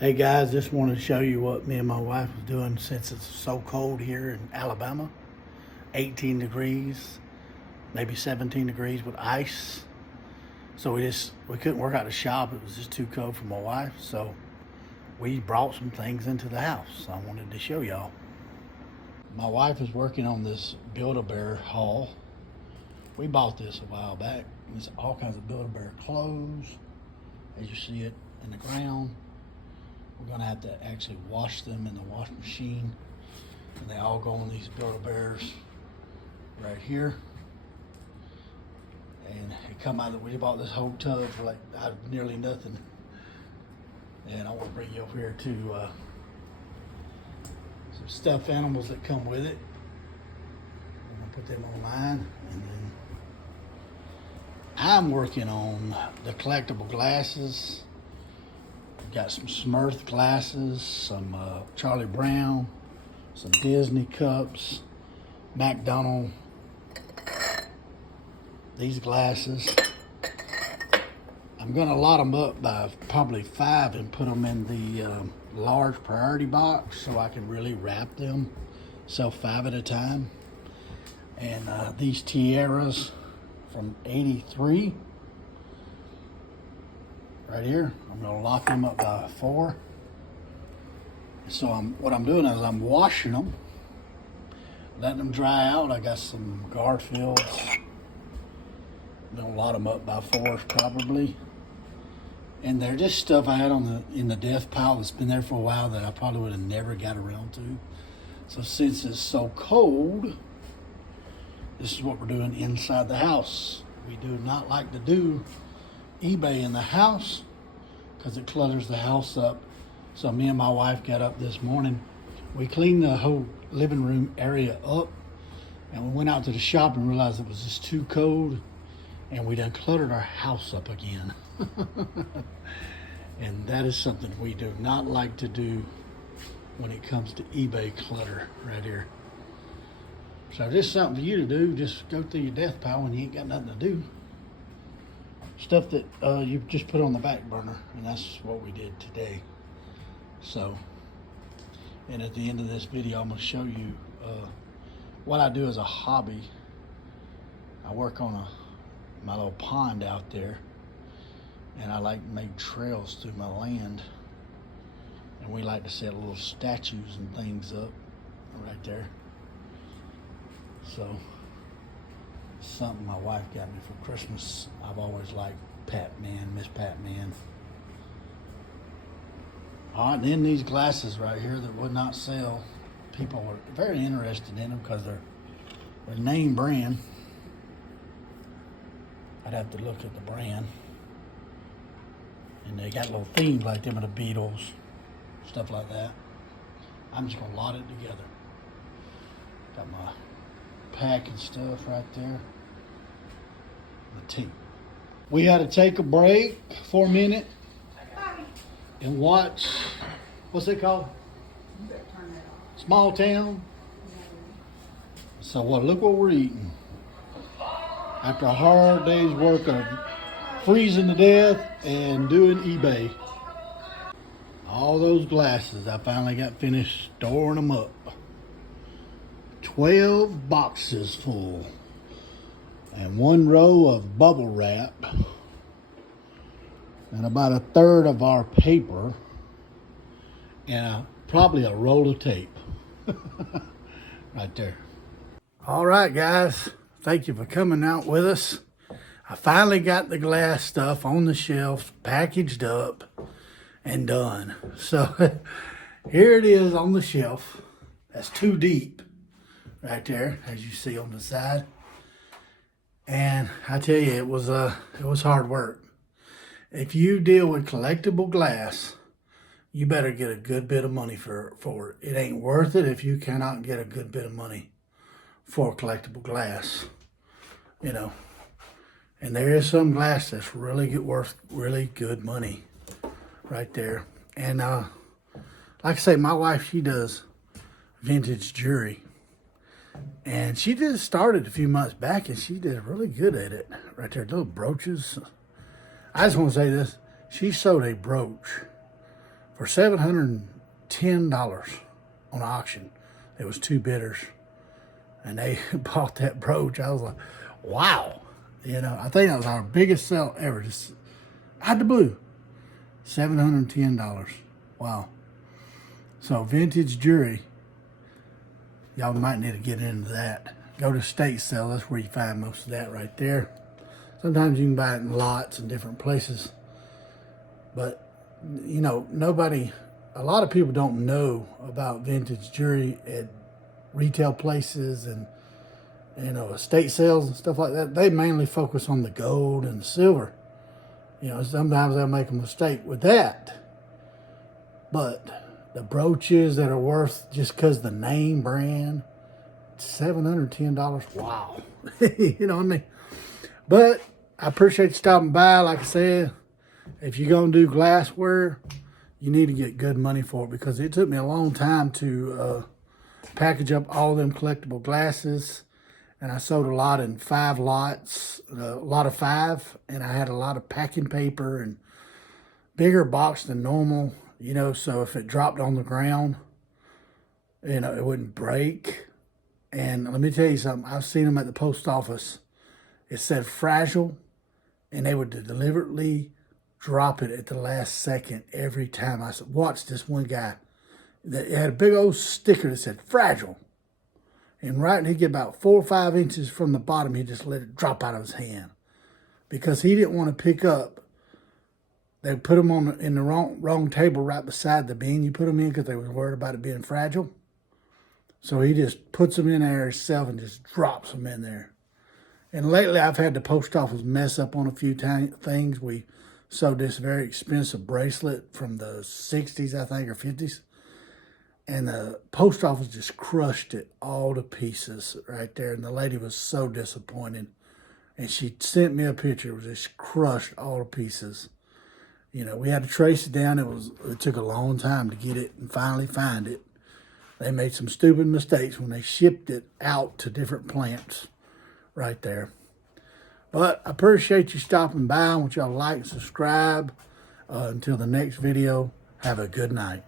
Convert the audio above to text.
Hey guys, just wanted to show you what me and my wife was doing since it's so cold here in Alabama. 18 degrees, maybe 17 degrees with ice. So we couldn't work out the shop. It was just too cold for my wife. So we brought some things into the house. I wanted to show y'all. My wife is working on this Build-A-Bear haul. We bought this a while back. It's all kinds of Build-A-Bear clothes, as you see it in the ground. We're gonna have to actually wash them in the wash machine. And they all go in these Build-A-Bears right here. And it come out that we bought this whole tub for like nearly nothing. And I want to bring you over here to some stuffed animals that come with it. I'm gonna put them online, and then I'm working on the collectible glasses. Got some Smurf glasses, some Charlie Brown, some Disney cups, McDonald, these glasses. I'm gonna lot them up by probably 5 and put them in the large priority box so I can really wrap them, sell 5 at a time. And these tiaras from '83. Right here, I'm gonna lock them up by 4. So what I'm doing is I'm washing them, letting them dry out. I got some Garfields. I'm gonna lot them up by 4 probably. And they're just stuff I had in the death pile that's been there for a while that I probably would have never got around to. So since it's so cold, this is what we're doing inside the house. We do not like to do eBay in the house because it clutters the house up. So me and my wife got up this morning. We cleaned the whole living room area up, and we went out to the shop and realized it was just too cold, and we done cluttered our house up again. And that is something we do not like to do when it comes to eBay clutter right here. So just something for you to do. Just go through your death pile when you ain't got nothing to do. Stuff that you just put on the back burner, and that's what we did today. So, and at the end of this video, I'm going to show you what I do as a hobby. I work on my little pond out there, and I like to make trails through my land, and we like to set little statues and things up right there. So something my wife got me for Christmas. I've always liked Pat-Man, Miss Pat-Man. All right, and then these glasses right here that would not sell. People were very interested in them because they're name brand. I'd have to look at the brand. And they got little themes like them of the Beatles, stuff like that. I'm just gonna lot it together. Got my pack and stuff right there. The tape. We had to take a break for a minute and watch, what's it called? Small Town. So look what we're eating. After a hard day's work of freezing to death and doing eBay. All those glasses, I finally got finished storing them up. 12 boxes full, and 1 row of bubble wrap, and about 1/3 of our paper, and probably a roll of tape. Right there. All right, guys, thank you for coming out with us. I finally got the glass stuff on the shelf, packaged up, and done. So here it is on the shelf. That's 2 deep. Right there, as you see on the side. And I tell you, it was hard work. If you deal with collectible glass, you better get a good bit of money for it. It ain't worth it if you cannot get a good bit of money for collectible glass. You know, and there is some glass that's really worth really good money right there. And like I say, my wife, she does vintage jewelry. And she just started a few months back, and she did really good at it. Right there, little brooches. I just want to say this. She sold a brooch for $710 on auction. There was two bidders, and they bought that brooch. I was like, wow. You know, I think that was our biggest sale ever. Just out the blue, $710. Wow. So vintage jewelry, y'all might need to get into that. Go to estate sale. That's where you find most of that right there. Sometimes you can buy it in lots and different places. But, you know, a lot of people don't know about vintage jewelry at retail places and, you know, estate sales and stuff like that. They mainly focus on the gold and the silver. You know, sometimes they'll make a mistake with that. But the brooches that are worth, just because the name brand, $710. Wow. You know what I mean? But I appreciate you stopping by. Like I said, if you're going to do glassware, you need to get good money for it, because it took me a long time to package up all them collectible glasses. And I sold a lot in 5 lots, a lot of 5, and I had a lot of packing paper and bigger box than normal, you know, so if it dropped on the ground, you know, it wouldn't break. And let me tell you something, I've seen them at the post office. It said fragile, and they would deliberately drop it at the last second every time. I watched this one guy that had a big old sticker that said fragile. And right, he'd get about 4 or 5 inches from the bottom, he'd just let it drop out of his hand. Because he didn't want to pick up. They put them in the wrong table right beside the bin you put them in, because they were worried about it being fragile. So he just puts them in there himself and just drops them in there. And lately I've had the post office mess up on a few things. We sold this very expensive bracelet from the 60s, I think, or 50s. And the post office just crushed it all to pieces right there. And the lady was so disappointed. And she sent me a picture. It was just crushed all to pieces. You know, we had to trace it down. It took a long time to get it and finally find it. They made some stupid mistakes when they shipped it out to different plants right there. But I appreciate you stopping by. I want y'all to like and subscribe. Until the next video, have a good night.